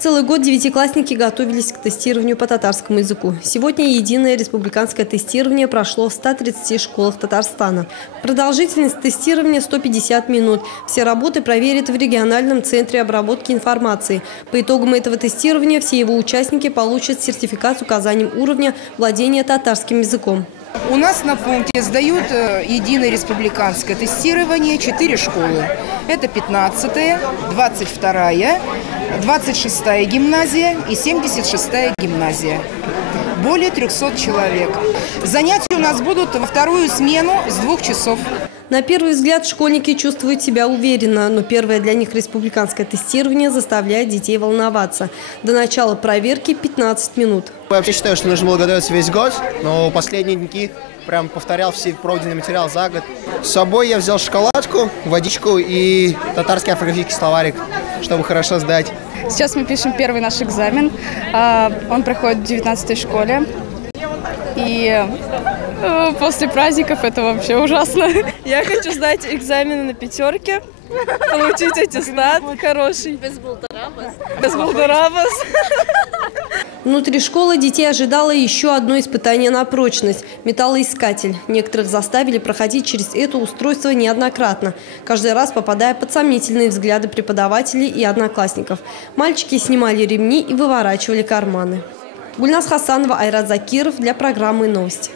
Целый год девятиклассники готовились к тестированию по татарскому языку. Сегодня единое республиканское тестирование прошло в 130 школах Татарстана. Продолжительность тестирования 150 минут. Все работы проверят в региональном центре обработки информации. По итогам этого тестирования все его участники получат сертификат с указанием уровня владения татарским языком. У нас на пункте сдают единое республиканское тестирование 4 школы. Это 15-я, 22-я, 26-я гимназия и 76-я гимназия. Более 300 человек. Занятия у нас будут во вторую смену с 2 часов. На первый взгляд школьники чувствуют себя уверенно, но первое для них республиканское тестирование заставляет детей волноваться. До начала проверки 15 минут. Я вообще считаю, что нужно было готовиться весь год, но последние дни прям повторял все пройденный материал за год. С собой я взял шоколадку, водичку и татарский орфографический словарик, чтобы хорошо сдать. Сейчас мы пишем первый наш экзамен. Он проходит в 19-й школе. И после праздников это вообще ужасно. Я хочу сдать экзамены на 5, получить аттестат хороший. Без бултарабас. Без бултарабас. Внутри школы детей ожидало еще одно испытание на прочность – металлоискатель. Некоторых заставили проходить через это устройство неоднократно, каждый раз попадая под сомнительные взгляды преподавателей и одноклассников. Мальчики снимали ремни и выворачивали карманы. Гульназ Хасанова, Айрат Закиров для программы «Новости».